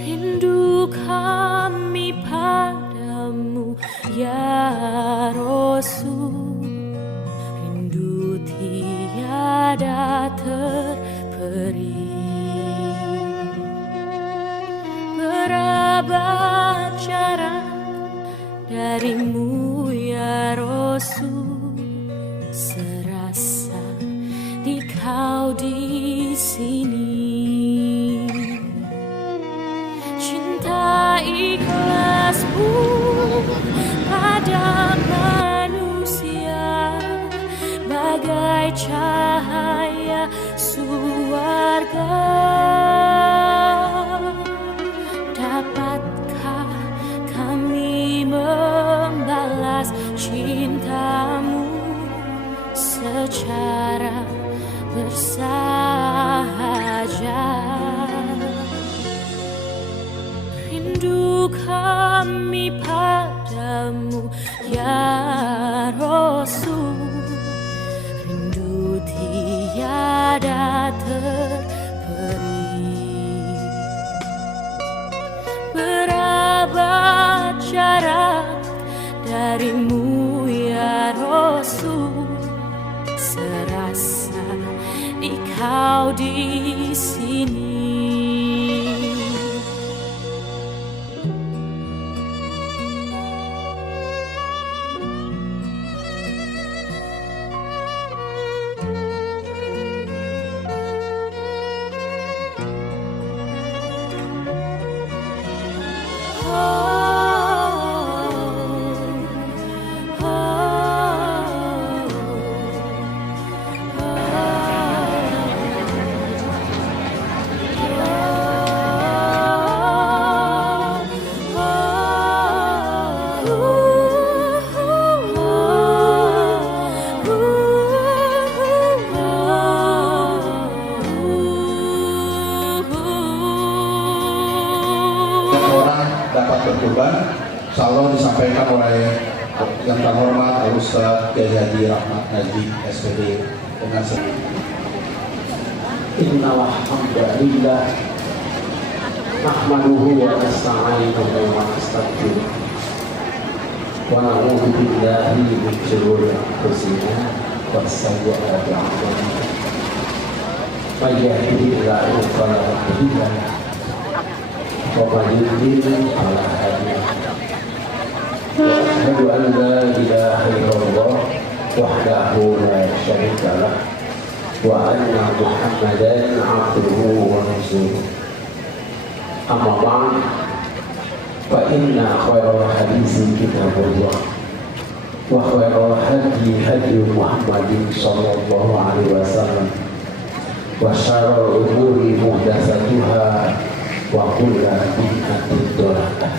Rindu kami padamu ya Rasul, rindu tiada terperi. Berabad jarak darimu ya Rasul, serasa di kau di sini. Cinta ikhlasmu pada manusia bagai cahaya surga. Dapatkah kami membalas cintamu secara bersahaja? Rindu kami padamu ya Rasul, rindu tiada terperi. Berabad jarak darimu ya Rasul, serasa di kau di sini. Dapat berkorban, insyaallah disampaikan oleh yang terhormat Al-Ustaz Kiai Haji Rahmat Haji SPD dengan Innal hamdalillah nahmaduhu wa nasta'inuhu wa nastaghfiruh wa na'udzu billahi min shururi anfusina wa sayyi'ati a'malina. May yahdihillahu fala mudilla lahu wa may yudlil fala hadiya lahu. Wa asyhadu an la ilaha illallah wahdahu la syarika lahu wa anna Muhammadan abduhu wa rasuluh. Amma ba'd, fa inna khairal hadisi kitabullah wa khairal hadi hadi Muhammadin sallallahu alaihi wasallam wa syarrul umuri muhdatsatuha wa kullu bid'atin dhalalah.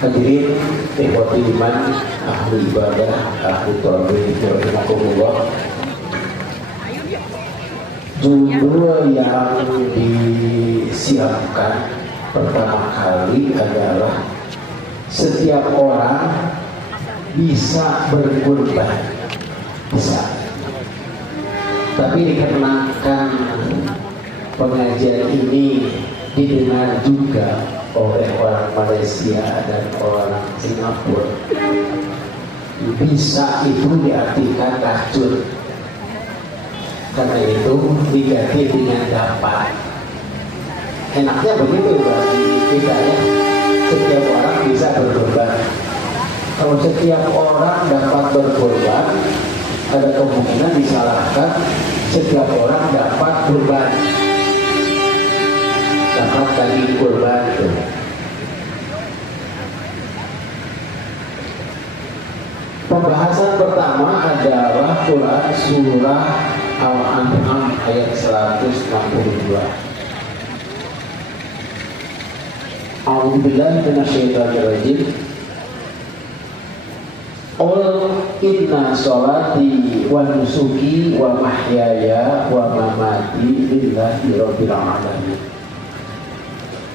Hadirin ikhwati iman, ahli ibadah, ahli tauhid, rahimakumullah. Judul yang disiapkan pertama kali adalah setiap orang bisa berkorban, bisa. Tapi dikarenakan pengajian ini didengar juga oleh orang Malaysia dan orang Singapura, bisa itu diartikan racun. Karena itu diganti dengan dapat. Enaknya begitu bagi kita ya, setiap orang bisa berkorban. Kalau setiap orang dapat berkorban, ada kemungkinan disalahkan setiap orang dapat kurban, dapat daging kurban itu. Pembahasan pertama adalah Quran surah Al-An'am ayat 162. A'udzubillahi minasyaitonir rajim. Qul inna sholati wa nusuki wa mahyaya wa mamati lillahi rabbil alamin.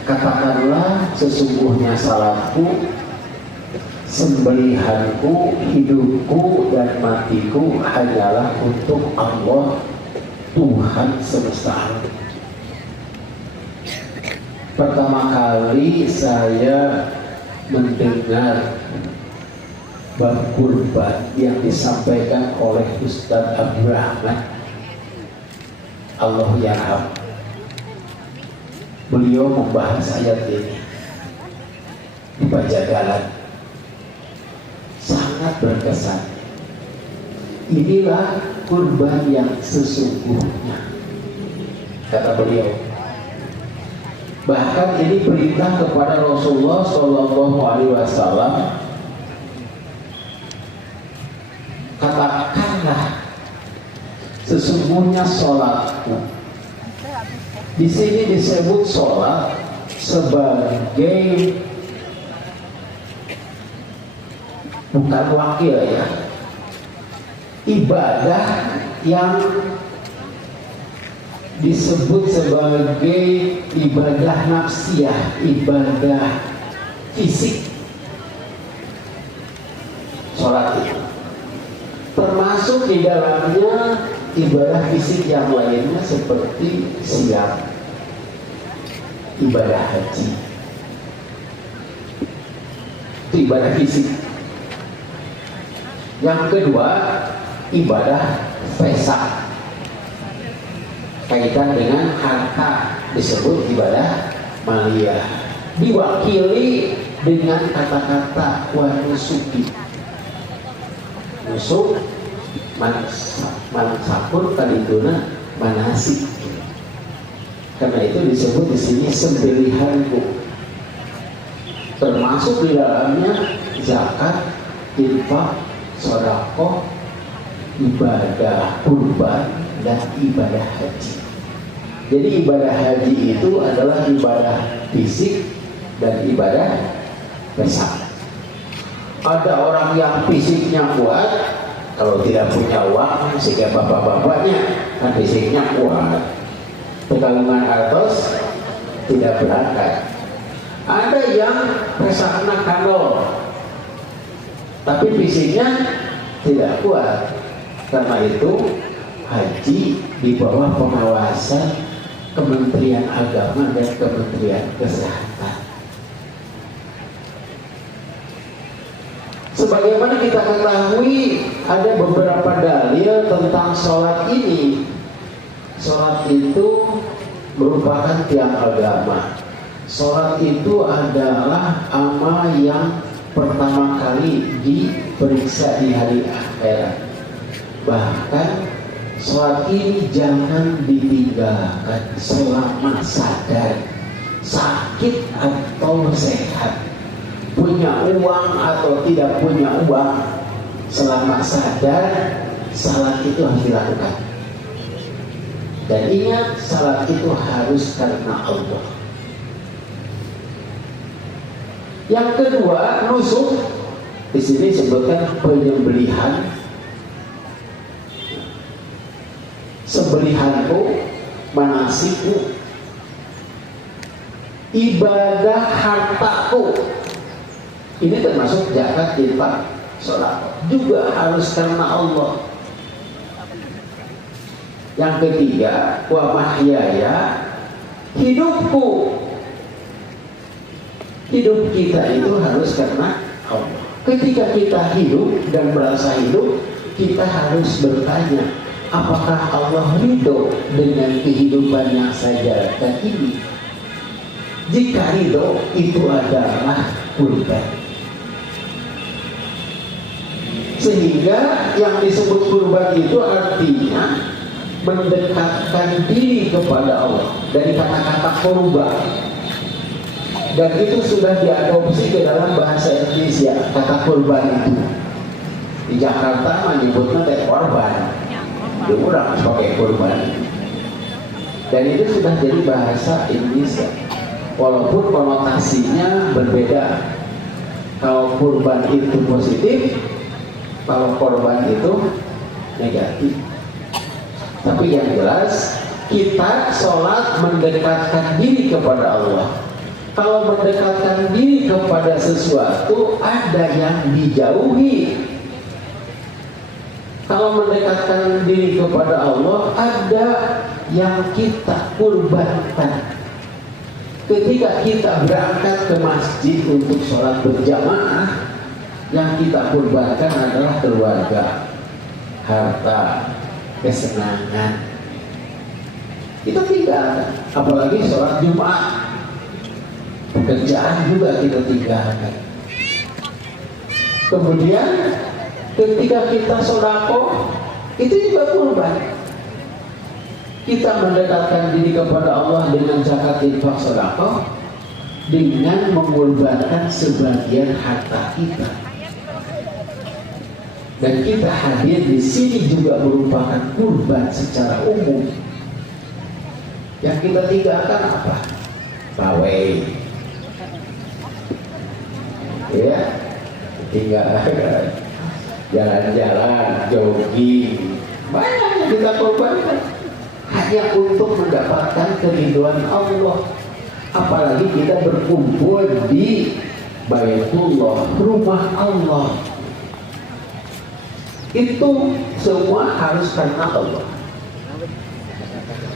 Katakanlah, sesungguhnya salatku, sembelihanku, hidupku dan matiku hanyalah untuk Allah, Tuhan semesta alam. pertama kali saya mendengar bab kurban yang disampaikan oleh Ustadz Abdul Rahman Allah yarham. Beliau membahas ayat ini di Pajagalan, sangat berkesan. Inilah kurban yang sesungguhnya, kata beliau. Bahkan ini perintah kepada Rasulullah SAW. Katakanlah, sesungguhnya sholatku. Di sini disebut sholat sebagai bukan wakil ya, ibadah yang disebut sebagai ibadah nafsiyah, ibadah fisik. Sholat itu termasuk di dalamnya ibadah fisik yang lainnya seperti siam, ibadah haji, itu ibadah fisik. Yang kedua, ibadah fesak, kaitan dengan harta, disebut ibadah maliyah, diwakili dengan kata-kata wanusuki. Nusuk mansapun kaliduna manasik. Karena itu disebut di sini sembelihanku. Termasuk di dalamnya zakat, infak, sedekah, ibadah kurban, dan ibadah haji. Jadi ibadah haji itu adalah ibadah fisik dan ibadah fesak. Ada orang yang fisiknya kuat, kalau tidak punya uang, sehingga bapak-bapaknya kan fisiknya kuat, pegangan atas tidak berangkat. Ada yang pesakna kandol, tapi fisiknya tidak kuat. Karena itu haji di bawah pengawasan Kementerian Agama dan Kementerian Kesehatan. Sebagaimana kita ketahui, ada beberapa dalil tentang sholat ini. Sholat itu merupakan tiang agama. Sholat itu adalah amal yang pertama kali diperiksa di hari akhirat. Bahkan sholat ini jangan ditinggalkan selama sadar, sakit atau sehat, punya uang atau tidak punya uang. Selama sadar, salat itu harus dilakukan. Dan ingat, salat itu harus karena Allah. Yang kedua, nusuk. Di sini disebutkan penyembelihan. Sembelihanku, manasikku, ibadah hartaku. Ini termasuk zakat, infak, sholat, juga harus karena Allah. Yang ketiga, wa mahyaya, hidupku. Hidup kita itu harus karena Allah. Ketika kita hidup dan merasa hidup, kita harus bertanya, apakah Allah ridho dengan kehidupan yang saya jalankan ini? Jika ridho, itu adalah kurban. Sehingga yang disebut kurban itu artinya mendekatkan diri kepada Allah, dari kata-kata kurban. Dan itu sudah diadopsi ke dalam bahasa Indonesia, kata kurban itu. Di Jakarta menyebutnya teh korban, diurang sebagai kurban. Dan itu sudah jadi bahasa Indonesia, walaupun konotasinya berbeda. Kalau kurban itu positif, kalau korban itu negatif. Tapi yang jelas, kita sholat mendekatkan diri kepada Allah. Kalau mendekatkan diri kepada sesuatu, ada yang dijauhi. Kalau mendekatkan diri kepada Allah, ada yang kita kurbankan. ketika kita berangkat ke masjid untuk sholat berjamaah, yang kita kurbankan adalah keluarga, harta, kesenangan. Kita tinggalkan, apalagi sholat Jumat, pekerjaan juga kita tinggalkan. Kemudian ketika kita sodako, itu juga kurban. Kita mendekatkan diri kepada Allah dengan zakat, infak, sodako, dengan mengorbankan sebagian harta kita. Dan kita hadir di sini juga merupakan kurban secara umum. Yang kita tinggalkan apa? Pawai, ya, tinggalkan jalan-jalan, jogging, banyak yang kita korbankan hanya untuk mendapatkan keridhaan Allah. Apalagi kita berkumpul di Baitullah, rumah Allah. Itu semua harus karena Allah.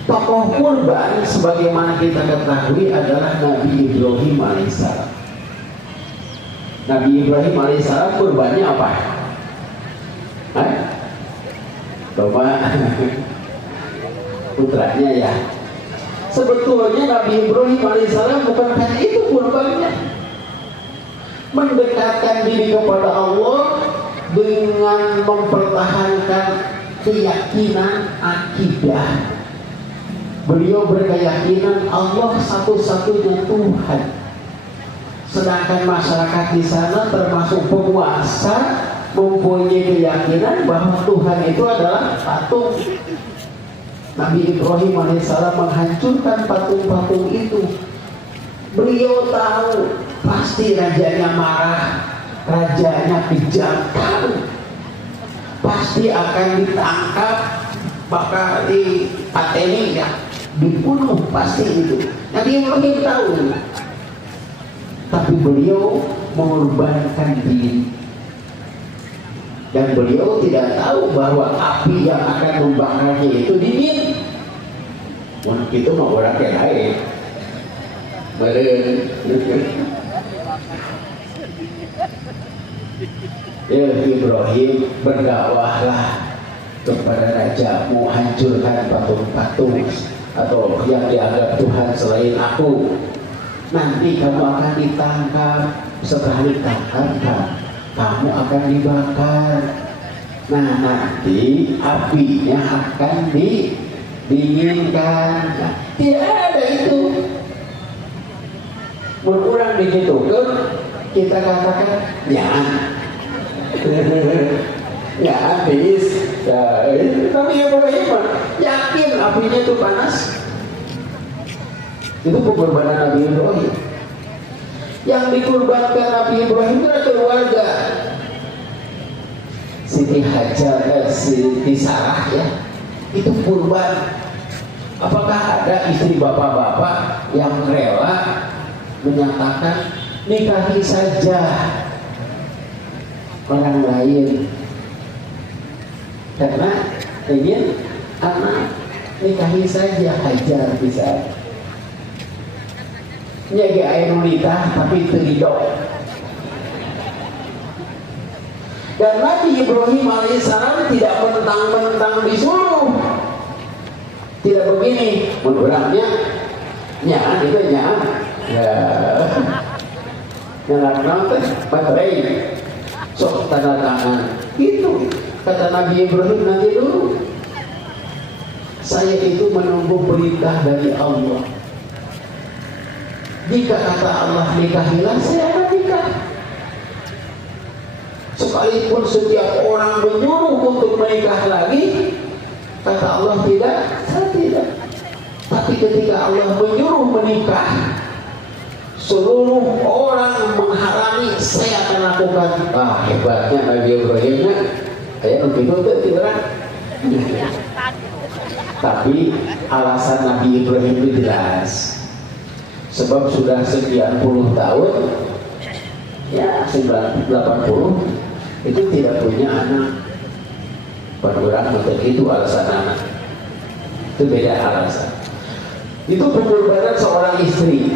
Tokoh kurban sebagaimana kita ketahui adalah Nabi Ibrahim alaihissalam. Nabi Ibrahim alaihissalam kurbannya apa? Coba putranya ya. Sebetulnya Nabi Ibrahim alaihissalam bukan hanya itu kurbannya, mendekatkan diri kepada Allah dengan mempertahankan keyakinan akidah. Beliau berkeyakinan Allah satu-satunya Tuhan. Sedangkan masyarakat di sana termasuk penguasa mempunyai keyakinan bahwa Tuhan itu adalah patung. Nabi Ibrahim alaihissalam menghancurkan patung-patung itu. Beliau tahu pasti rajanya marah, rajanya kejam, pasti akan ditangkap, bakal dipateni ya, dibunuh pasti itu. Nabi Ibrahim tahu, tapi beliau mengorbankan diri. Dan beliau tidak tahu bahwa api yang akan membakarnya itu dingin. Wah, itu mau orang yang lain. Ya Ibrahim, berdakwahlah kepada rajamu, hancurkan patung-patung atau yang dianggap Tuhan selain aku. Nanti kamu akan ditangkap. Setelah ditangkap, kamu akan dibakar. Nah, nanti apinya akan didinginkan. Nah, tidak ada itu. Berkurang begitu kan? Kita katakan ya, ya habis. Tapi Ibrahim yakin apinya itu panas. Itu pengorbanan Nabi Ibrahim. Yang dikurbankan Nabi Ibrahim itu adalah keluarga. Siti Hajar, Siti Sarah ya, itu kurban. Apakah ada istri bapak-bapak yang rela menyatakan nikahi saja orang lain karena ingin anak, nikahi saja Hajar bisa nyagi air nikah tapi teridok. Dan Nabi Ibrahim alaihissalam tidak mentang-mentang disuruh, tidak begini menurutnya nyaan itu nyaan ya nyalakan baterai sok tanda tangan itu. Kata Nabi Ibrahim, nanti dulu saya itu menunggu perintah dari Allah. Jika kata Allah nikahilah, saya akan nikah. Sekalipun setiap orang menyuruh untuk menikah lagi, kata Allah tidak, saya tidak. Tapi ketika Allah menyuruh menikah, seluruh orang menghalangi, saya akan lakukan. Ah, hebatnya Nabi Ibrahim, kayak begitu tuh tidak. Tapi alasan Nabi Ibrahim itu jelas. Sebab sudah sekian puluh tahun, ya 80, itu tidak punya anak. Penurang untuk itu alasan anak. Itu beda alasan. Itu pengorbanan seorang istri.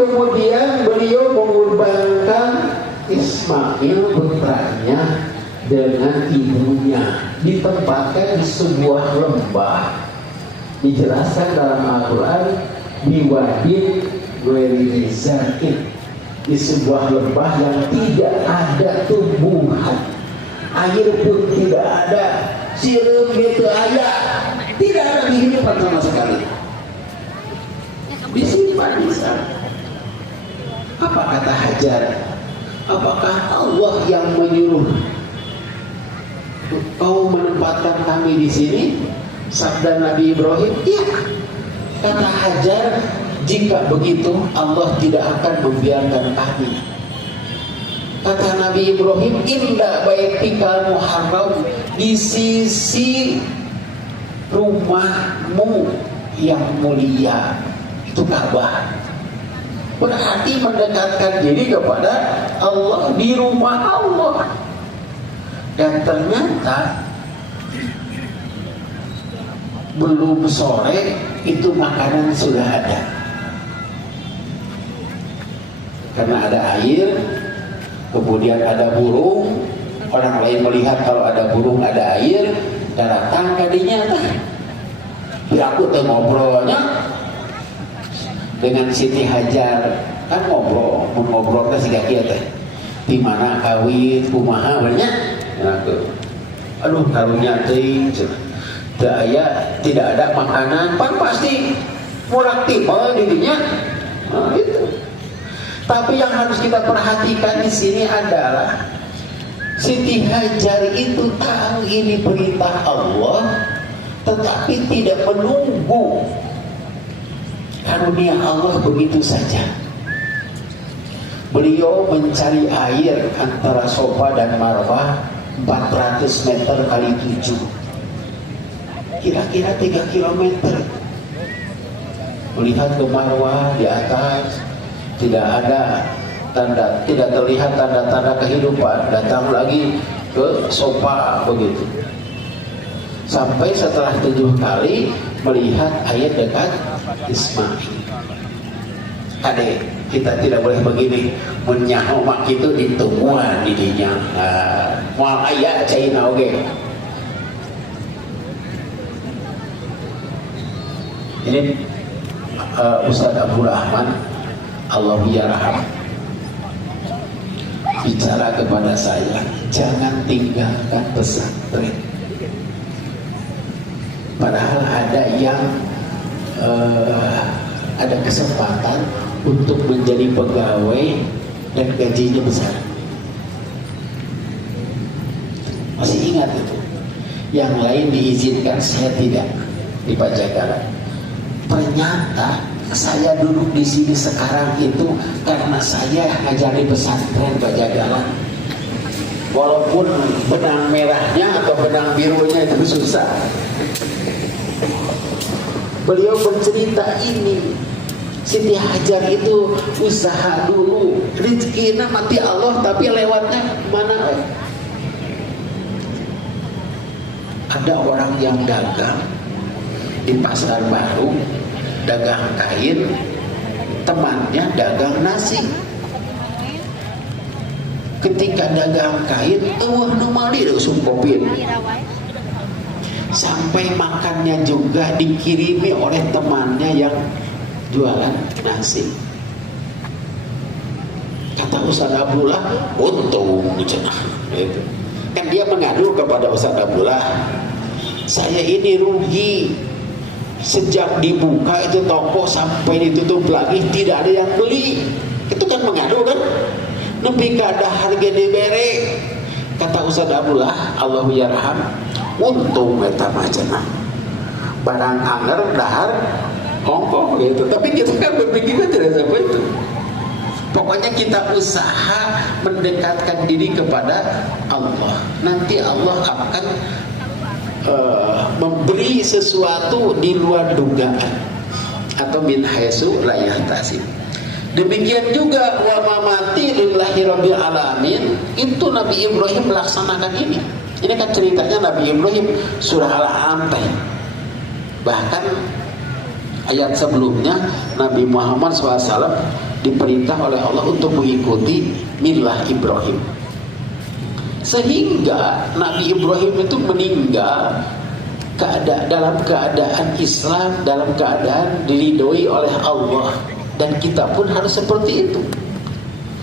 Kemudian beliau mengorbankan Ismail putranya dengan ibunya, ditempatkan di sebuah lembah. Dijelaskan dalam Al-Quran, biwadin ghairi zar'in, di sebuah lembah yang tidak ada tumbuhan, air pun tidak ada, sirup itu ayah, tidak ada kehidupan sama sekali. Disimpan di sana. Apa kata Hajar? Apakah Allah yang menyuruh kau menempatkan kami di sini? Sabda Nabi Ibrahim, iya. Kata Hajar, jika begitu Allah tidak akan membiarkan kami. Kata Nabi Ibrahim, inda baitikal muharram, di sisi rumahmu yang mulia, itu Ka'bah. Berarti mendekatkan diri kepada Allah di rumah Allah. Dan ternyata belum sore itu makanan sudah ada. Karena ada air, kemudian ada burung. Orang lain melihat kalau ada burung, ada air, datang kadinya. Ya aku tuh ngobrolnya dengan Siti Hajar, kan ngobrol kan siga kieu teh. Di mana kawin kumaha banyak. Aduh karunya teuing tidak ada makanan, pan pasti murah tipe dirinya. Nah, itu. Tapi yang harus kita perhatikan di sini adalah Siti Hajar itu tahu ini perintah Allah, tetapi tidak menunggu karunia Allah begitu saja. Beliau mencari air antara Sofa dan Marwah 400 meter kali 7, kira-kira 3 kilometer. Melihat ke Marwah di atas tidak ada tanda, tidak terlihat tanda-tanda kehidupan. Datang lagi ke Sofa begitu. Sampai setelah 7 kali melihat air dekat Ismail. Adek, kita tidak boleh begini menyaho mak itu ditungguan didinya. Moal aya caina oge. Ini Ustaz Abdul Rahman Allah yarham bicara kepada saya, jangan tinggalkan pesantren. Padahal ada yang ada kesempatan untuk menjadi pegawai dan gajinya besar. Masih ingat itu? Yang lain diizinkan, saya tidak, di Pajagalan. Ternyata saya duduk di sini sekarang itu karena saya ngajar di pesantren Pajagalan. Walaupun benang merahnya atau benang birunya itu susah. Beliau bercerita ini, Siti Hajar itu usaha dulu, rezekinya mati Allah, tapi lewatnya mana? Ada orang yang dagang di pasar baru, dagang kain, temannya dagang nasi. Ketika dagang kain, wah numali usum kopin. Sampai makannya juga dikirimi oleh temannya yang jualan nasi. Kata Ustaz Abdullah, untung cenah. Gitu. Kan dia mengadu kepada Ustaz Abdullah, saya ini rugi. Sejak dibuka itu toko sampai ditutup lagi tidak ada yang beli. Itu kan mengadu kan? Nepi kada harga dibere. Kata Ustaz Abdullah, Allahu yarham, untung eta mah cenah. Barang anger dahar ongkong gitu. Tapi kita kan berpikirnya tidak sampai itu. Pokoknya kita usaha mendekatkan diri kepada Allah. Nanti Allah akan memberi sesuatu di luar dugaan atau min haitsu la yahtasib. Demikian juga wa mamati lillahi rabbil alamin, itu Nabi Ibrahim melaksanakan ini. Ini kan ceritanya Nabi Ibrahim surah Al-An'am. Bahkan ayat sebelumnya Nabi Muhammad SAW diperintah oleh Allah untuk mengikuti milah Ibrahim. Sehingga Nabi Ibrahim itu meninggal dalam keadaan Islam, dalam keadaan diridhoi oleh Allah. Dan kita pun harus seperti itu.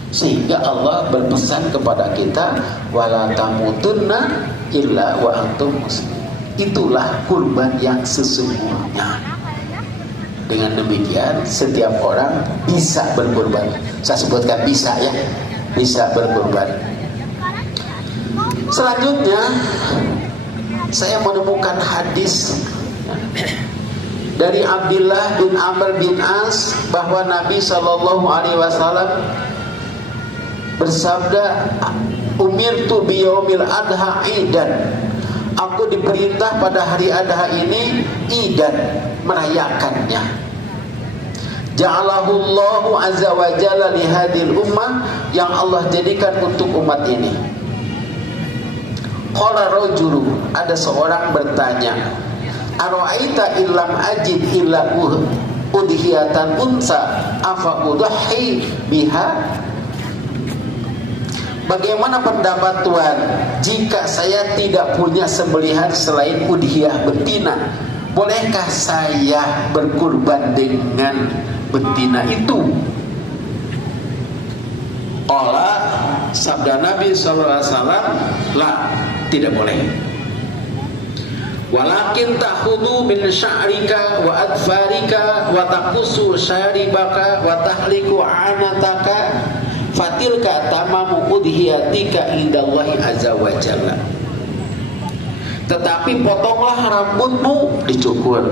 Sehingga Allah berpesan kepada kita, wala tamutunna illa wa antum muslimun. Itulah kurban yang sesungguhnya. Dengan demikian setiap orang bisa berkurban. Saya sebutkan bisa ya, bisa berkurban. Selanjutnya saya menemukan hadis dari Abdullah bin Amr bin As bahwa Nabi SAW bersabda, umirtu biyaumil adha idan. Aku diperintah pada hari adha ini idan, merayakannya. Ja'alahullahu azza wa jalla li hadhil ummah, yang Allah jadikan untuk umat ini. Qala rajulu, ada seorang bertanya, ara'aita illam ajid illa udhiyatan unsa afa udhi biha? Bagaimana pendapat Tuhan jika saya tidak punya sembelihan selain udhiyah betina? Bolehkah saya berkurban dengan betina itu? Allah, sabda Nabi SAW, la, tidak boleh. Walakin ta'khudhu min sya'rika wa adfarika wa taqusu syaribaka wa tahliku anataka fatilka tamamu udhiyatika indallahi azza wa jalla. Tetapi potonglah rambutmu, dicukur.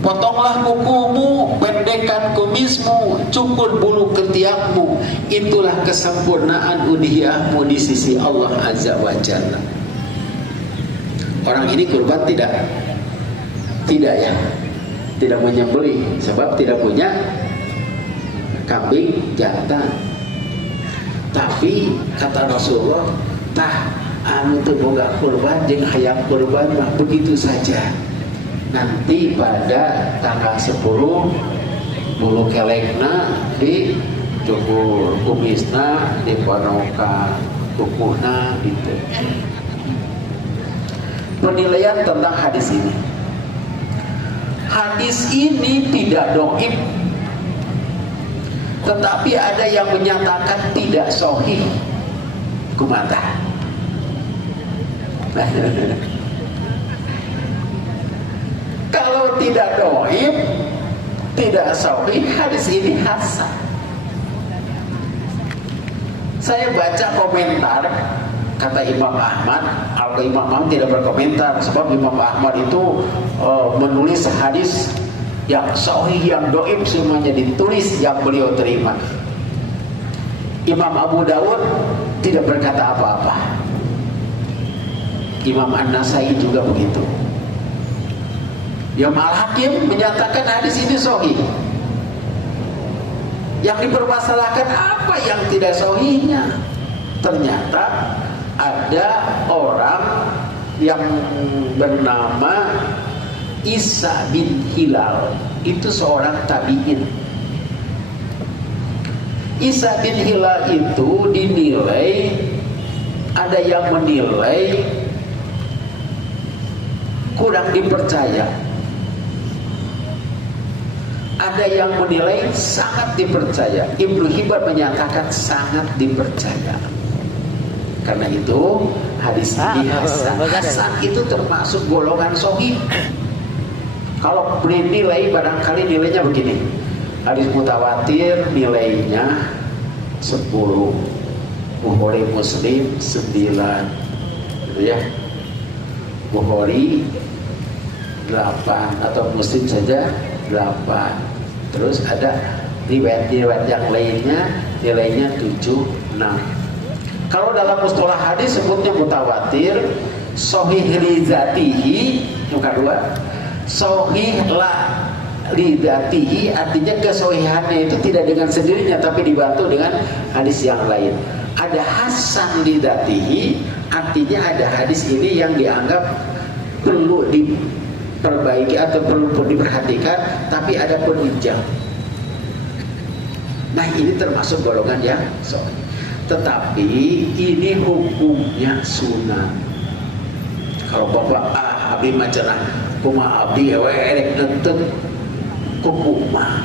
Potonglah kukumu, pendekkan kumismu, cukur bulu ketiakmu. Itulah kesempurnaan udhiyahmu di sisi Allah azza wa jalla. Orang ini kurban tidak? Tidak ya. Tidak menyembelih sebab tidak punya kambing jantan. Tapi kata Rasulullah, tah anu teu boga kurban jeung hayang kurban mah begitu saja. Nanti pada tanggal 10 bulu kelekna dicukur, kumisna diponokan, kukuhna gitu. Penilaian tentang hadis ini. Hadis ini tidak dhaif, tetapi ada yang menyatakan tidak sahih. Kumata. Kalau tidak dhaif, tidak sahih, hadis ini hasan. Saya baca komentar kata Imam Ahmad. Kalau Imam Ahmad tidak berkomentar sebab Imam Ahmad itu menulis hadis yang sahih, yang dhaif semuanya ditulis yang beliau terima. Imam Abu Dawud tidak berkata apa-apa. Imam An-Nasai juga begitu. Imam Al-Hakim menyatakan hadis ini sahih. Yang dipermasalahkan apa yang tidak sahihnya? Ternyata ada orang yang bernama Isa bin Hilal. Itu seorang tabi'in. Isa bin Hilal itu dinilai, ada yang menilai kurang dipercaya, ada yang menilai sangat dipercaya. Ibnu Hibban menyatakan sangat dipercaya. Karena itu hadis ini hasan. Hasan itu termasuk golongan sahih. Kalau beri nilai, barangkali nilainya begini. Hadis mutawatir nilainya 10, Bukhari Muslim 9, gitu ya. Bukhari 8 atau Muslim saja 8. Terus ada riwayat-riwayat yang lainnya nilainya 7, 6. Kalau dalam mustalah hadis sebutnya mutawatir, sahih li dzatihi, yang kedua, sahih la li dzatihi, artinya kesahihannya itu tidak dengan sendirinya tapi dibantu dengan hadis yang lain. Ada hasan li dzatihi, artinya ada hadis ini yang dianggap perlu diperbaiki atau perlu diperhatikan, tapi ada peninjau. Nah ini termasuk golongan yang soleh. Tetapi ini hukumnya sunnah. Kalau bapak abdi macenah kumaha abdi we erek neuteut kumaha.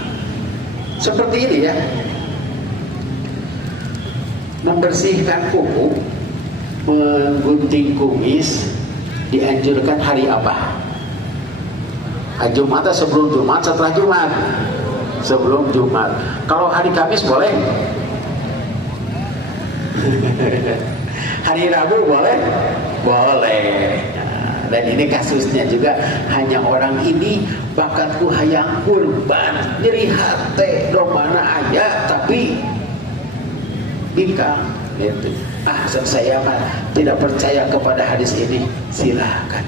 Seperti ini ya. Membersihkan kuku, menggunting kumis dianjurkan hari apa? Jumat atau sebelum Jumat, setelah Jumat? Sebelum Jumat. Kalau hari Kamis boleh? Hari Rabu boleh? Boleh. Nah, dan ini kasusnya juga hanya orang ini bakatku hayang kurban, nyeri hate domana aja tapi bingkang gitu. Saya mah tidak percaya kepada hadis ini, silakan.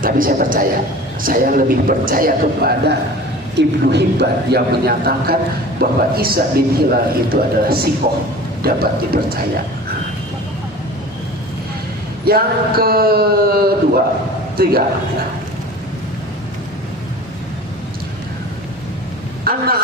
Tapi saya percaya, saya lebih percaya kepada Ibnu Hibban yang menyatakan bahwa Isa bin Hilal itu adalah sikoh, dapat dipercaya. Yang ketiga, Anna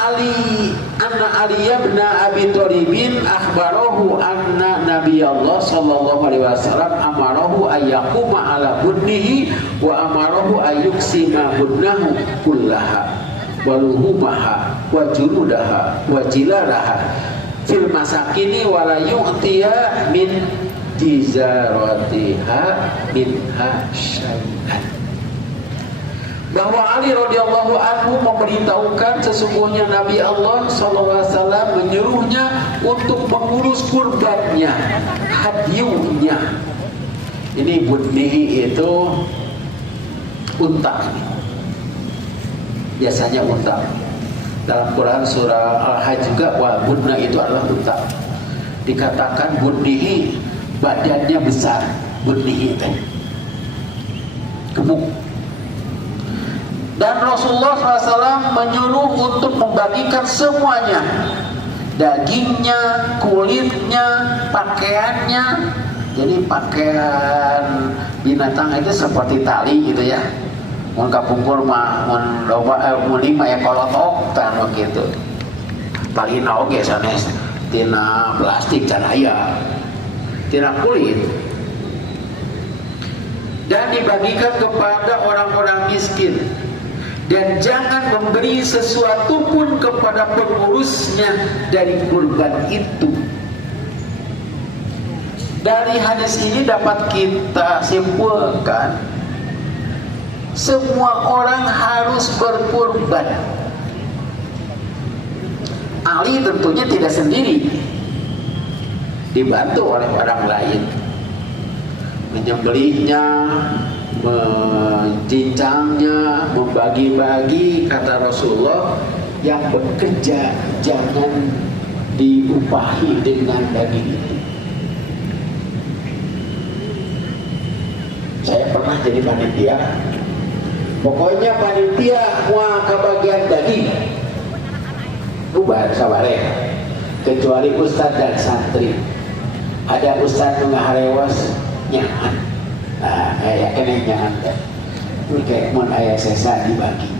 Ali bin Abi Thalibin akhbarahu anna Nabiyallah sallallahu alaihi wasallam amarahu ayyaquma ala budnihi wa amarahu ayyuksima budnahu kullaha waluhumaha wa junudaha wa jilalaha fil masakini wa la yu'tiya min jizaratiha minha syai'an. Bahwa Ali radhiyallahu anhu memberitahukan sesungguhnya Nabi Allah SAW menyuruhnya untuk mengurus kurbannya, hadyunya. Ini budnihi itu unta. Biasanya unta. Dalam Quran surah Al-Hajj juga wa budna itu adalah unta. Dikatakan budnihi badannya besar, budnihi itu gemuk. Dan Rasulullah SAW menyuruh untuk membagikan semuanya, dagingnya, kulitnya, pakaiannya. Jadi pakaian binatang itu seperti tali gitu ya. Mun kapungkur mah mun lima ya kolotok tan begitu. Palina oge sanes tina plastik can aya. Tina kulit. Dan dibagikan kepada orang-orang miskin. Dan jangan memberi sesuatu pun kepada pengurusnya dari kurban itu. Dari hadis ini dapat kita simpulkan, semua orang harus berkurban. Ali tentunya tidak sendiri, dibantu oleh orang lain, menyembelihnya, mencincangnya, membagi-bagi. Kata Rasulullah, yang bekerja jangan diupahi dengan daging itu. Saya pernah jadi panitia, pokoknya panitia mau kebagian daging bubar sabare, kecuali ustadz dan santri. Ada ustadz ngaharewas nyaman, kayak kena nyaman kan, kayak mun ayah sesa dibagi.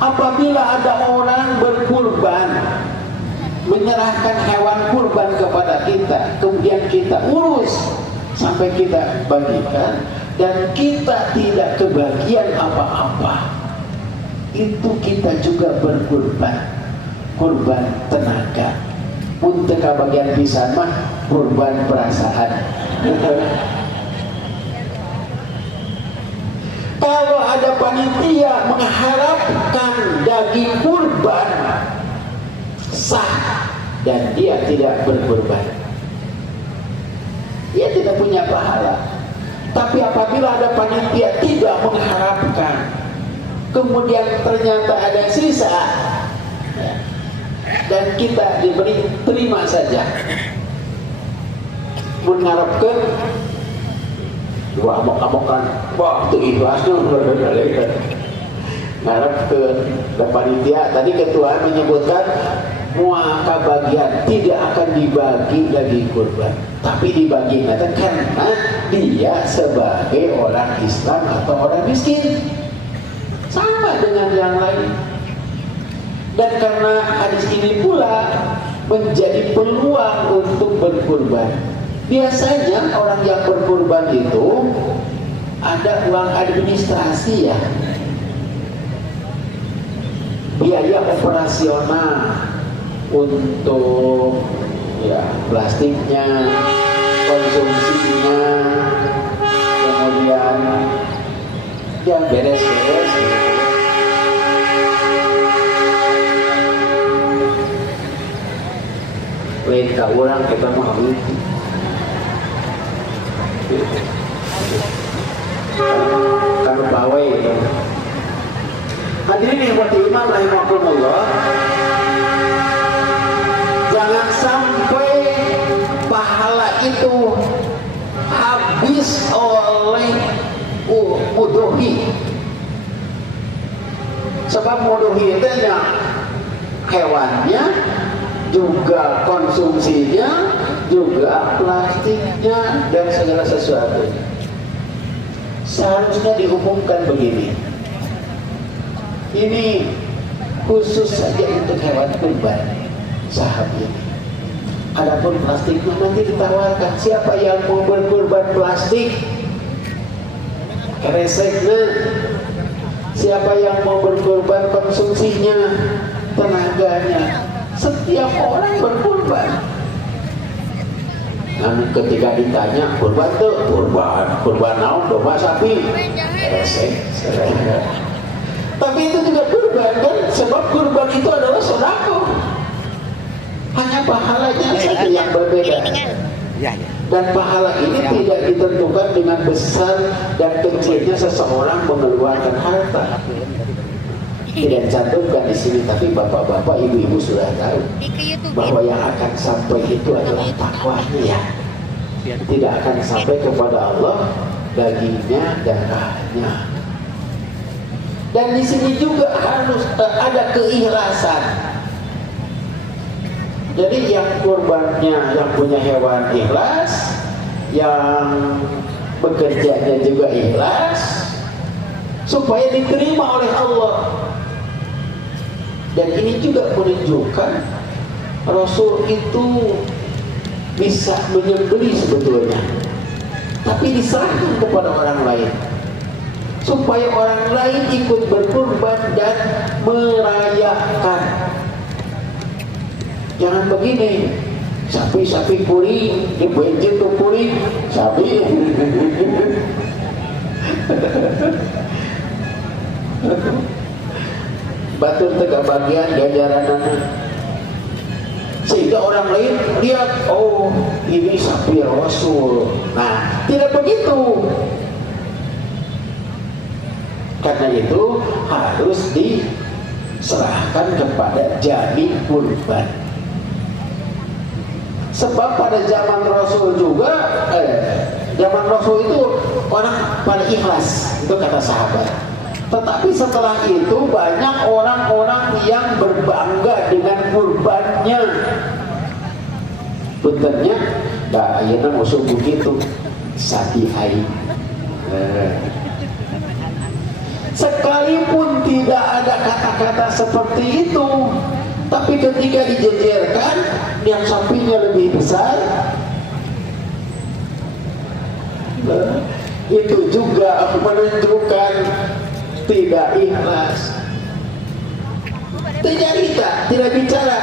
Apabila ada orang berkurban, menyerahkan hewan kurban kepada kita, kemudian kita urus sampai kita bagikan, dan kita tidak kebagian apa-apa, itu kita juga berkurban, kurban tenaga. Untuk bagian pisan mah kurban perasaan. Kalau ada panitia mengharapkan daging kurban sah dan dia tidak berkurban, dia tidak punya pahala. Tapi apabila ada panitia tidak mengharapkan, kemudian ternyata ada sisa, dan kita diberi, terima saja. Mengharapkan dua amok-amokan waktu ikhlasnya mengharapkan. Dan panitia tadi ketua menyebutkan muaka bagian tidak akan dibagi daging kurban, tapi dibagi karena dia sebagai orang Islam atau orang miskin, sama dengan yang lain. Dan karena hadis ini pula menjadi peluang untuk berkurban. Biasanya orang yang berkurban itu ada uang administrasi ya, biaya operasional untuk ya plastiknya, konsumsinya, kemudian ya beres-beres gitu. Lain ka orang kita mah kan bawe gitu. Hadirin yang beriman rahimakumullah, jangan sampai pahala itu habis oleh mudohi. Sebab mudohi itu hanya hewannya, juga konsumsinya, juga plastiknya dan segala sesuatunya. Seharusnya diumumkan begini. Ini khusus saja untuk hewan kurban sahab ini. Adapun plastiknya nanti ditawarkan, siapa yang mau berkurban plastik, reseknya. Siapa yang mau berkurban konsumsinya, tenaganya. Setiap orang berkurban. Namun ketika ditanya kurban tuh, kurban naon, domba sapi, resek. Tapi itu juga kurban kan, sebab kurban itu adalah sedekah. Hanya pahalanya saja yang berbeda. Dan pahala ini tidak ditentukan dengan besar dan kecilnya seseorang mengeluarkan harta. Tidak dicantumkan di sini, tapi bapak-bapak, ibu-ibu sudah tahu bahwa yang akan sampai itu adalah takwanya. Tidak akan sampai kepada Allah dagingnya, darahnya. Dan di sini juga harus ada keikhlasan. Jadi yang kurbannya, yang punya hewan ikhlas, yang bekerjanya juga ikhlas, supaya diterima oleh Allah. Dan ini juga menunjukkan Rasul itu bisa menyembelih sebetulnya, tapi diserahkan kepada orang lain, supaya orang lain ikut berkurban dan merayakan. Jangan begini, sapi kuring, dibenjit tuh kuring, sapi. Batur tengah bagian ganjaran, sehingga orang lain lihat, oh ini sapi Rasul. Nah, tidak begitu. Karena itu harus diserahkan kepada jami kurban. Sebab pada zaman Rasul juga, zaman Rasul itu orang pada ikhlas, itu kata sahabat. Tetapi setelah itu banyak orang-orang yang berbangga dengan kurbannya. Benarnya, dah ayeuna musuh begitu, sapi hai. Sekalipun tidak ada kata-kata seperti itu, tapi ketika dijejerkan, yang sapinya lebih besar, itu juga menunjukkan tidak ikhlas. Tidak bicara.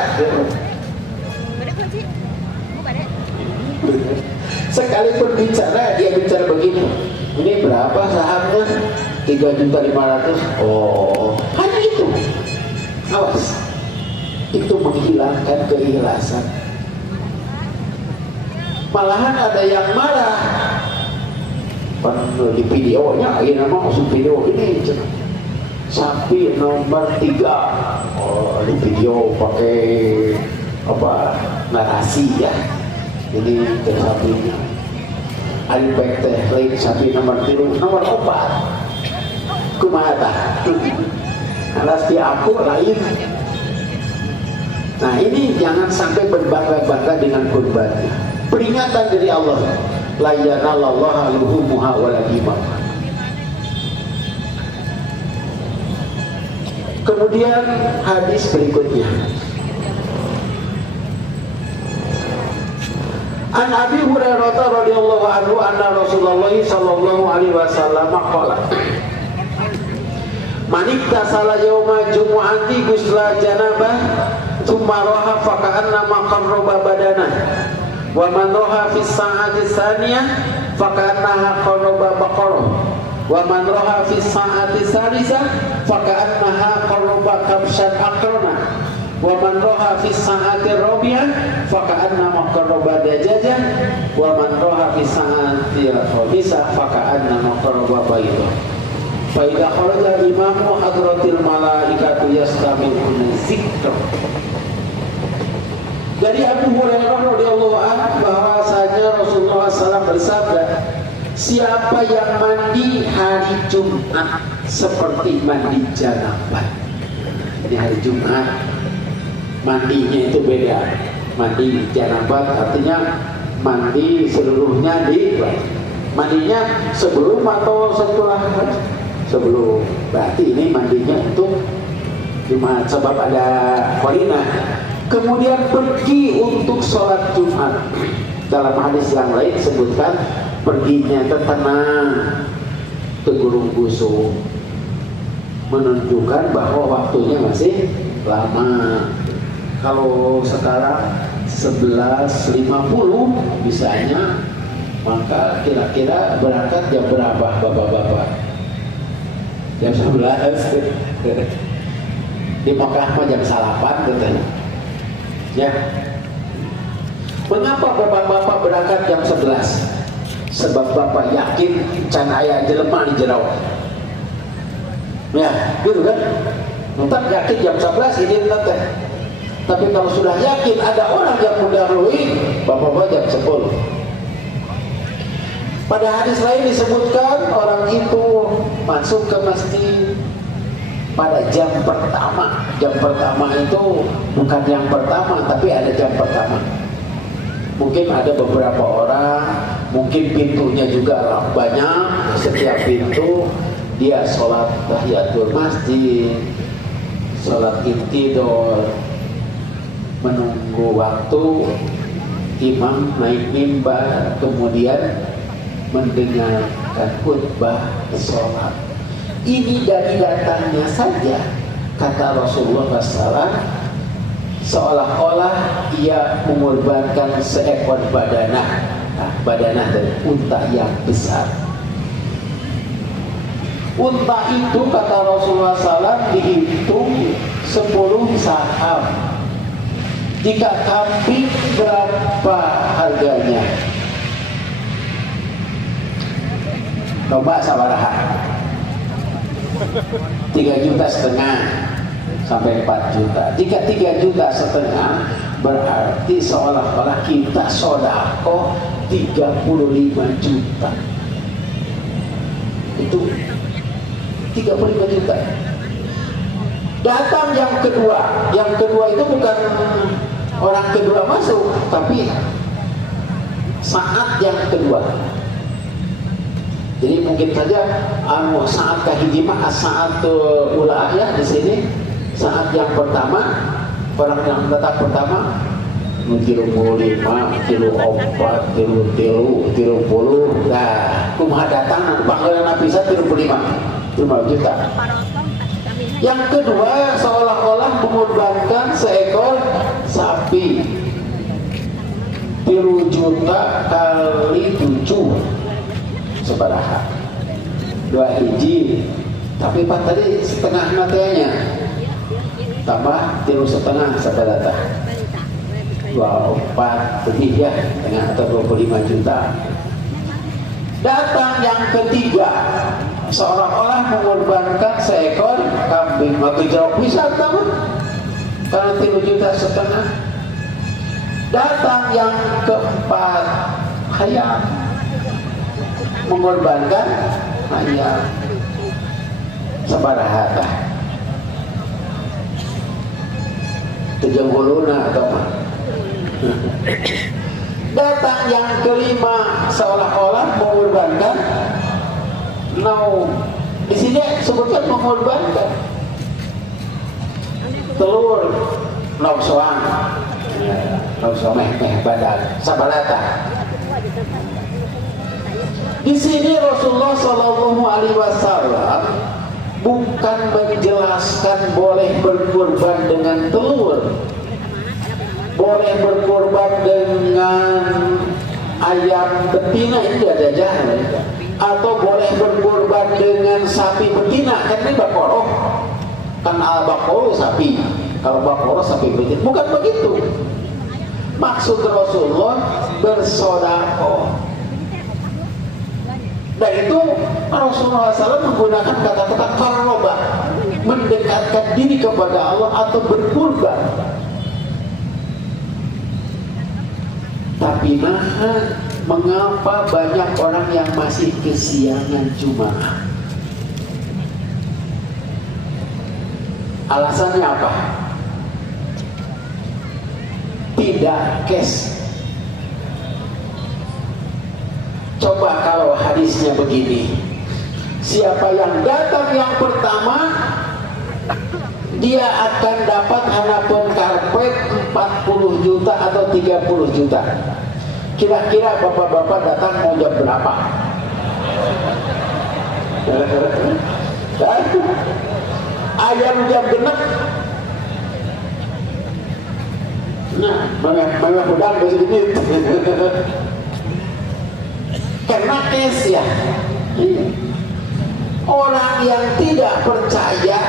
Sekalipun bicara, dia bicara begini, ini berapa sahamnya? 3.500.000. Oh, hanya itu. Awas, itu menghilangkan keikhlasan. Malahan ada yang marah. Di videonya, ini nama masuk video ini, sapi nomor 3. Oh, di video pakai apa narasi ya. Ini sapinya. Alipek teh lain sapi nomor 3, nomor 4. Kumaha tah? Alas di aku lain. Nah, ini jangan sampai berbangga-bangga dengan kurbannya. Peringatan dari Allah. La yanallahu luhumuha wala dima'ha. Kemudian hadis berikutnya. An Abi Hurairah radhiyallahu anhu anna Rasulullah sallallahu alaihi wasallam qala Man iktasala yauma jumu'ati ghusla janabah thumma raha fa ka'annama qarraba badanah wa man raha fi sa'ati tsaniyah fa ka'annaha qarraba baqarah wa man raha fi sa'ati tsalisah fa ka'annaha qarraba kabshan aqrana wa man raha fi sa'ati rabi'ah fa ka'annama qarraba dajajah wa man raha fi sa'ati khamisah fa ka'annama qarraba baydah fa idza kharaja imamu hadratil malaikatu yastami'una dzikra. Dari Abu Hurairah radhiyallahu anhu bahwasanya Rasulullah SAW bersabda, siapa yang mandi hari Jumat seperti mandi janabah. Ini hari Jumat mandinya itu beda. Mandi janabah artinya mandi seluruhnya mandinya sebelum atau setelah? Sebelum. Berarti ini mandinya untuk Jumat sebab ada qarinah. Kemudian pergi untuk sholat Jumat. Dalam hadis yang lain disebutkan perginya tenang ke Gunung Gusu, menunjukkan bahwa waktunya masih lama. Kalau sekarang 11.50 misalnya, maka kira-kira berangkat jam berapa bapak-bapak? Jam 11. Di Mekah mah jam 8 katanya. Ya. Mengapa bapak-bapak berangkat jam 11? Sebab bapak yakin can aya jelema di jero. Ya, gitu kan? Entar yakin jam 11 ini teh. Tapi kalau sudah yakin ada orang yang mendahului, bapak-bapak jam 10. Pada hadis lain disebutkan orang itu masuk ke masjid pada jam pertama. Jam pertama itu bukan yang pertama, tapi ada jam pertama. Mungkin ada beberapa orang, mungkin pintunya juga banyak. Setiap pintu dia sholat tahiyatul masjid, sholat intidor, menunggu waktu imam naik mimbar, kemudian mendengarkan khutbah sholat. Ini dari datangnya saja, kata Rasulullah SAW, seolah-olah ia mengorbankan seekor badanah. Badanah dari unta yang besar. Unta itu kata Rasulullah SAW dihitung 10 saham. Jika kambing berapa harganya? Coba sabaraha? 3,5 juta sampai 4 juta. Jika 3,5 juta berarti seolah-olah kita sodako 35 juta. Itu 35 juta. Datang yang kedua. Yang kedua itu bukan orang kedua masuk, tapi saat yang kedua. Jadi mungkin saja saat kahijimah, saat ula ya di sini, saat yang pertama, orang yang datang pertama, kilo 5, kilo 4, kilo 30, nah, kumaha datang, panggilan bisa 35 juta. Yang kedua seolah-olah mengorbankan seekor sapi, 3 juta kali 7. Sebaraha 2 hiji, tapi Pak tadi setengah matanya tambah 3,5 sabaraha 24 lebih ya, dengan atau 25 juta. Datang yang ketiga seolah-olah mengorbankan seekor kambing, maka jauh bisa tahu karena 3,5 juta. Datang yang keempat hayam, mengorbankan ayam sabaraha tah 70 atau apa. Datang yang kelima seolah-olah mengorbankan di sini sebutkan mengorbankan ukur longsoan, longsong meh badan sabalata. Di sini Rasulullah Shallallahu Alaihi Wasallam bukan menjelaskan boleh berkurban dengan telur, boleh berkurban dengan ayam betina, itu ada jalan, atau boleh berkurban dengan sapi betina, kan ini bakoroh, kan al-bakoroh sapi, kalau bakoroh sapi betina, bukan begitu. Maksud Rasulullah bersodakoh. Dan itu Rasulullah SAW menggunakan kata-kata qarraba, mendekatkan diri kepada Allah atau berkurban. Tapi mengapa banyak orang yang masih kesiangan Jumat? Alasannya apa? Tidak cash. Coba kalau hadisnya begini, siapa yang datang yang pertama, dia akan dapat hanapun karpet 40 juta atau 30 juta. Kira-kira bapak-bapak datang mau jam berapa? Ayam jam genep. Nah, mana pedang sedikit. Karena kes ya. Orang yang tidak percaya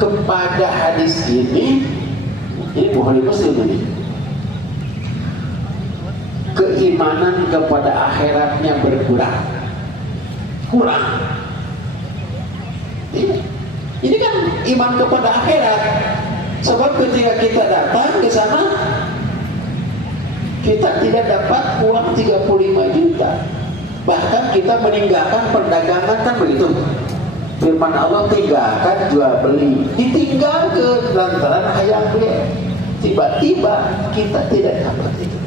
kepada hadis ini Bukhari Muslim ini, keimanan kepada akhiratnya berkurang. Ini kan iman kepada akhirat. Sebab ketika kita datang ke sana, kita tidak dapat uang 35 juta. Bahkan kita meninggalkan perdagangan, kan begitu. Firman Allah, tinggalkan jual beli. Ditinggal ke lantaran hayang beli. Tiba-tiba kita tidak dapat itu.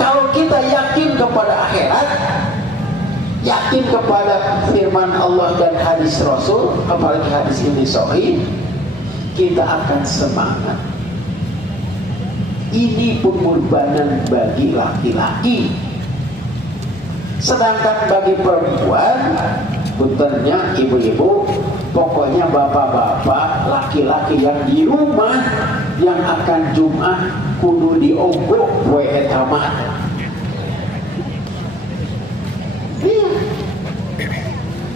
Kalau kita yakin kepada akhirat, yakin kepada firman Allah dan hadis Rasul, apalagi hadis ini sahih, kita akan semangat. Ini pengorbanan bagi laki-laki. Sedangkan bagi perempuan, puntennya ibu-ibu, pokoknya bapak-bapak, laki-laki yang di rumah yang akan Jumat kudu diogo poe eta mah.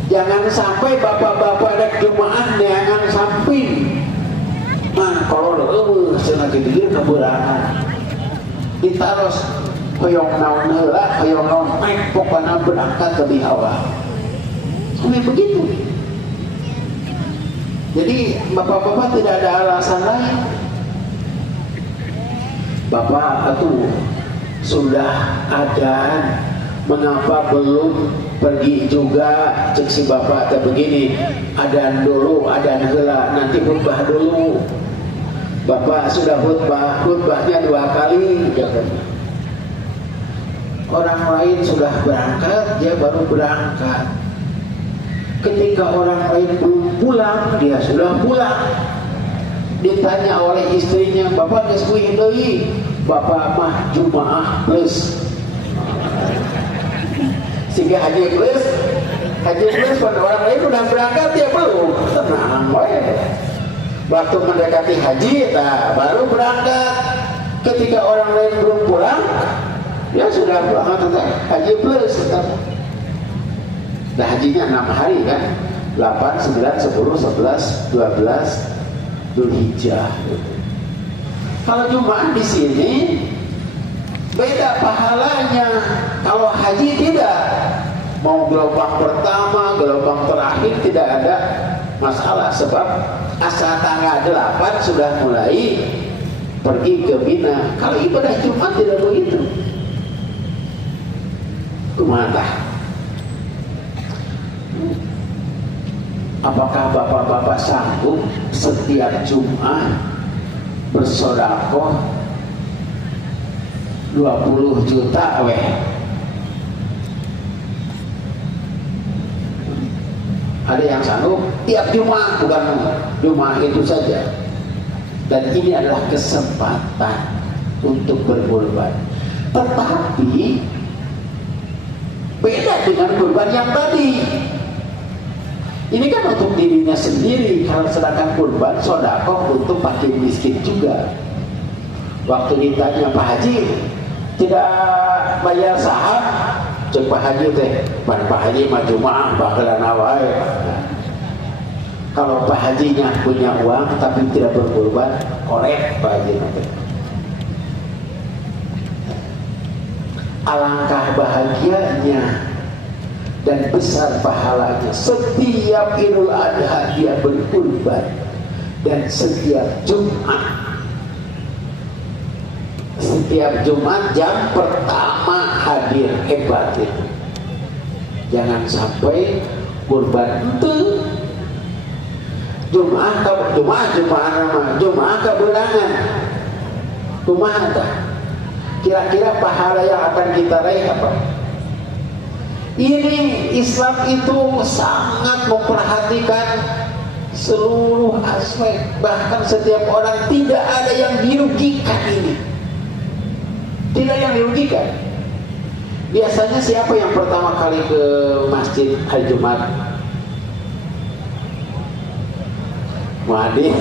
Jangan sampai bapak-bapak ada Jumat neangan samping. Mah kalau cenah kitu keberangan. Ditaros hoyong naon heula, hoyong naon naik pokona berangkat ke bihawa. Sampai begitu. Jadi bapak-bapak tidak ada alasan lain. Bapak itu sudah ada, mengapa belum pergi juga? Cek si bapak teh begini, adan dulu, adan heula, nanti khutbah dulu. Bapak sudah khutbahnya 2 kali. Orang lain sudah berangkat, dia baru berangkat. Ketika orang lain belum pulang, dia sudah pulang. Ditanya oleh istrinya, bapak geus kuih deui? Bapak mah Jumaah plus. Sehingga haji plus pada orang lain sudah berangkat, dia belum. Tenang we. Waktu mendekati haji, baru berangkat. Ketika orang lain belum pulang, dia sudah berangkat haji plus. Nah, hajinya 6 hari kan, 8, 9, 10, 11, 12 Dzulhijjah. Kalau Jumat di sini beda pahalanya. Kalau haji tidak, mau gelombang pertama, gelombang terakhir tidak ada masalah, sebab asal tanggal 8 sudah mulai pergi ke Mina. Kalau ibadah Jumat tidak begitu. Kumaha? Apakah bapak-bapak sanggup setiap Jumat bersedekah 20 juta weh? Ada yang sanggup tiap Jumat, bukan Jumat itu saja. dan ini adalah kesempatan untuk berkorban. Tetapi beda dengan kurban yang tadi. Ini kan untuk dirinya sendiri, kalau sedangkan kurban sedekah untuk fakir miskin juga. Waktu ditanya Pak Haji, tidak bayar saham, cek Pak Haji teh, Pak Haji mah Jumaah bakalan wae. Kalau Pak Hajinya punya uang tapi tidak berkurban, korek Pak Haji nanti. Alangkah bahagianya dan besar pahalanya setiap Idul Adha dia berkurban, dan setiap Jumat jam pertama hadir. Hebat itu. Jangan sampai kurban itu Jumat keberangan. Kumaha tah? Kira-kira pahala yang akan kita raih apa? Ini Islam itu sangat memperhatikan seluruh aspek, bahkan setiap orang, tidak ada yang dirugikan ini. Tidak yang dirugikan. Biasanya siapa yang pertama kali ke masjid hari Jumat? Muadin,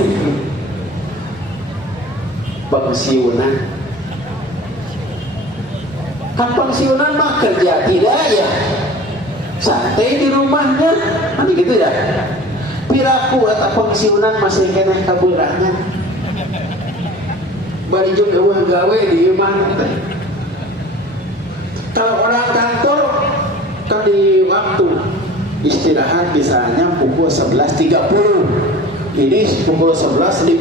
pensiunan. Kan pensiunan mah kerja tidak ya, santai di rumahnya, nanti gitu ya. Piraku atau pensiunan masih kena kaburangan. Bari juga uang gawe di rumah. Kalau orang kantor kan di waktu istirahat misalnya pukul 11.30, ini pukul 11.50,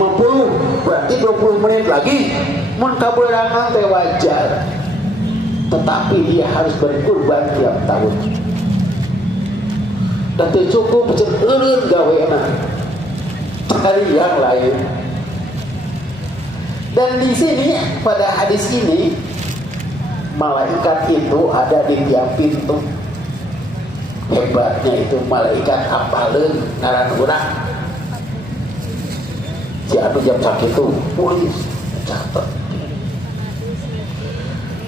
berarti 20 menit lagi mun kaburangan teh wajar. Tetapi dia harus berkurban tiap tahun. Dan itu cukup eureun gaweana, cari yang lain. Dan di sini pada hadis ini, malaikat itu ada di tiap pintu. Hebatnya itu malaikat apaleun ngaran urang. Si anu jam sakitu polis catat.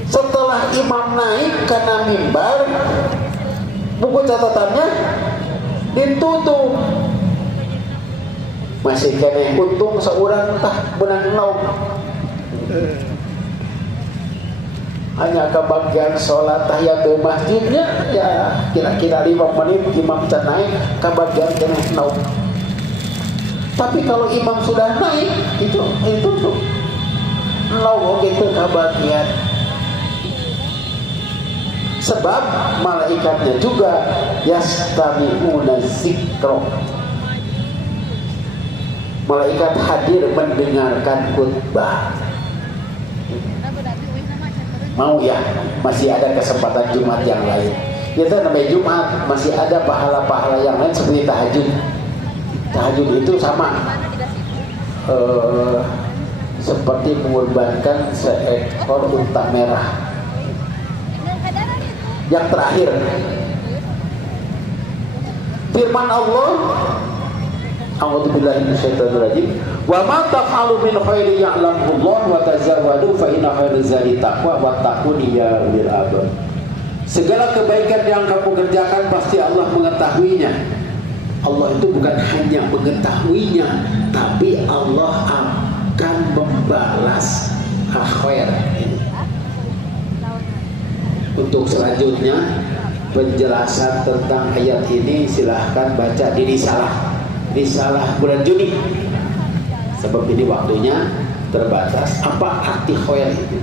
Setelah imam naik karena mimbar, buku catatannya ditutup. Masih kena untung seorang tah benang lauk. Hanya ke bagian sholat tahiyatul masjidnya ya kira-kira 5 menit imam can naik ke bagian kena lauk. Tapi kalau imam sudah naik itu tuh lauk gitu ke bagian. Sebab malaikatnya juga yastami'una zikro. Malaikat hadir mendengarkan khutbah. Mau ya, masih ada kesempatan Jumat yang lain. Kita namanya Jumat masih ada pahala-pahala yang lain seperti tahajud. Tahajud itu sama seperti mengorbankan seekor unta merah. Yang terakhir, firman Allah, a'udzubillahi minasyaitonirrajim, wa ma taf'alu min khairin ya'lamuhu Allah wa tazawwadu fa inna khairaz zadi taqwa wattaquni ya ulil albab. Segala kebaikan yang kamu kerjakan pasti Allah mengetahuinya. Allah itu bukan hanya mengetahuinya, tapi Allah akan membalas khair. Untuk selanjutnya penjelasan tentang ayat ini silahkan baca di risalah bulan Juni. Sebab ini waktunya terbatas. Apa arti khair itu?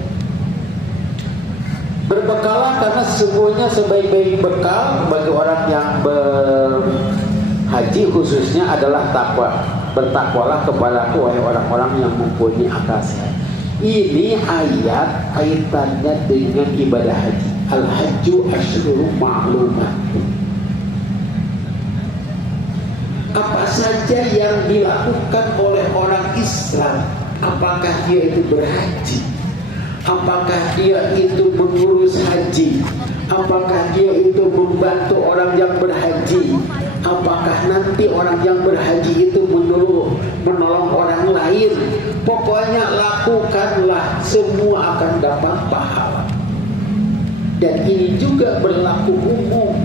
Berbekalah, karena sesungguhnya sebaik-baik bekal bagi orang yang berhaji khususnya adalah takwa. Bertakwalah kepadaku wahai orang-orang yang mempunyai akal sehat. Ini ayat kaitannya dengan ibadah haji. Al-hajju asyhurun ma'lumat. Apa saja yang dilakukan oleh orang Islam, apakah dia itu berhaji, apakah dia itu mengurus haji, apakah dia itu membantu orang yang berhaji, apakah nanti orang yang berhaji itu menolong orang lain Pokoknya lakukanlah, semua akan dapat pahala. Dan ini juga berlaku umum.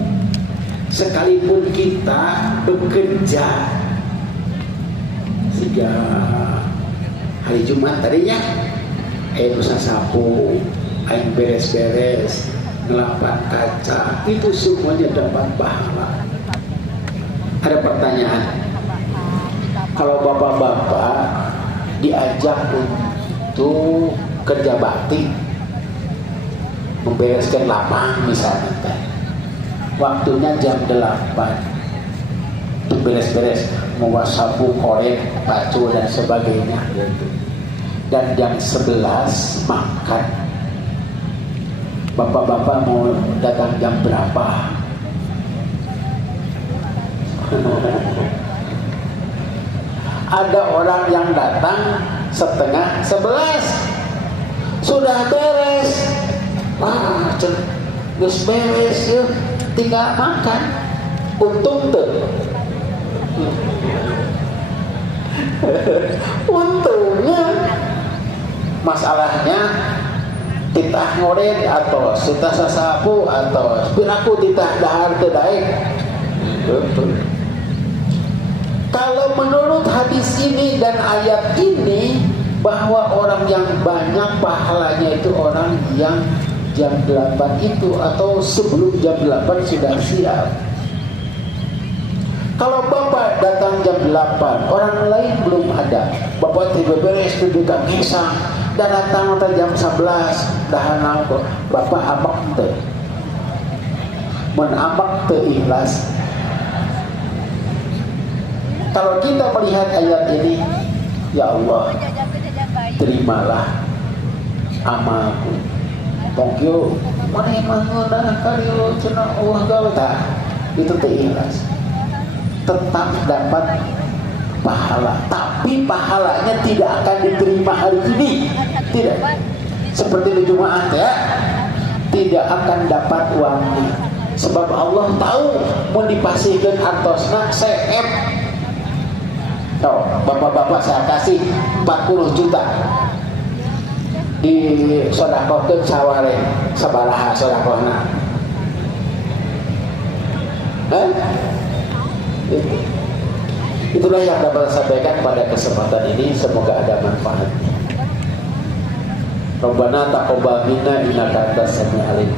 Sekalipun kita bekerja sejak hari Jumat tadinya, usaha sapu, beres-beres, ngelapan kaca, itu semuanya dapat pahala. Ada pertanyaan, kalau bapak-bapak diajak untuk kerja bakti, membereskan lapang misalnya, waktunya jam 8 untuk beres-beres, mau sapu, korek, pacu dan sebagainya, dan jam 11 makan, bapak-bapak mau datang jam berapa? Ada orang yang datang setengah 11, sudah beres, wah, terus beres ya, tinggal makan, untung tuh. Untungnya, masalahnya titah ngorek atau titah sasapu atau piraku titah dahar tedaik. Kalau menurut hadis ini dan ayat ini, bahwa orang yang banyak pahalanya itu orang yang jam 8 itu atau sebelum jam 8 sudah siap. Kalau bapak datang jam 8, orang lain belum ada, bapak tiba beres duduk ngisang dan datang jam 11 dahan kok bapak abak teh menabak teh ikhlas. Kalau kita melihat ayat ini, ya Allah, terimalah amalku. Tongkyo, mana mangguna kariyo cenah Allah gawta. Itu ikhlas. Tetap dapat pahala, tapi pahalanya tidak akan diterima hari ini. Tidak. Seperti di Jumat ya. Tidak akan dapat uangnya. Sebab Allah tahu mau dipasihkan hartosna CF. Oh, bapak-bapak saya kasih 40 juta di sodakohkeun saware sabaraha sodakohna. Itulah yang dapat saya sampaikan pada kesempatan ini, semoga ada manfaatnya. Rabbana taqabbal minna innaka antas samiul alim.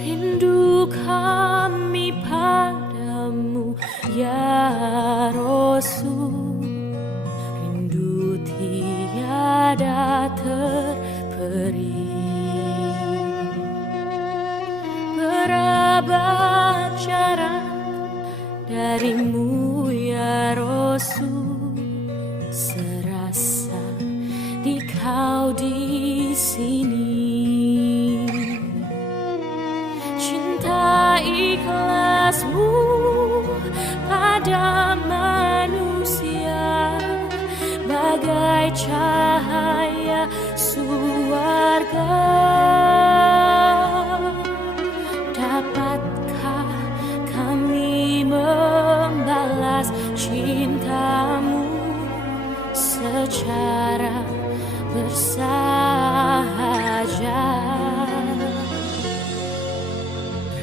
Rindu kami padamu ya Rasul, rindu tiada terperi. Berabad jarak darimu ya Rasul, serasa di kau di sini. Ikhlasmu pada manusia bagai cahaya surga. Dapatkah kami membalas cintamu secara bersahaja?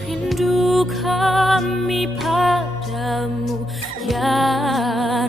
Rindu kami padamu ya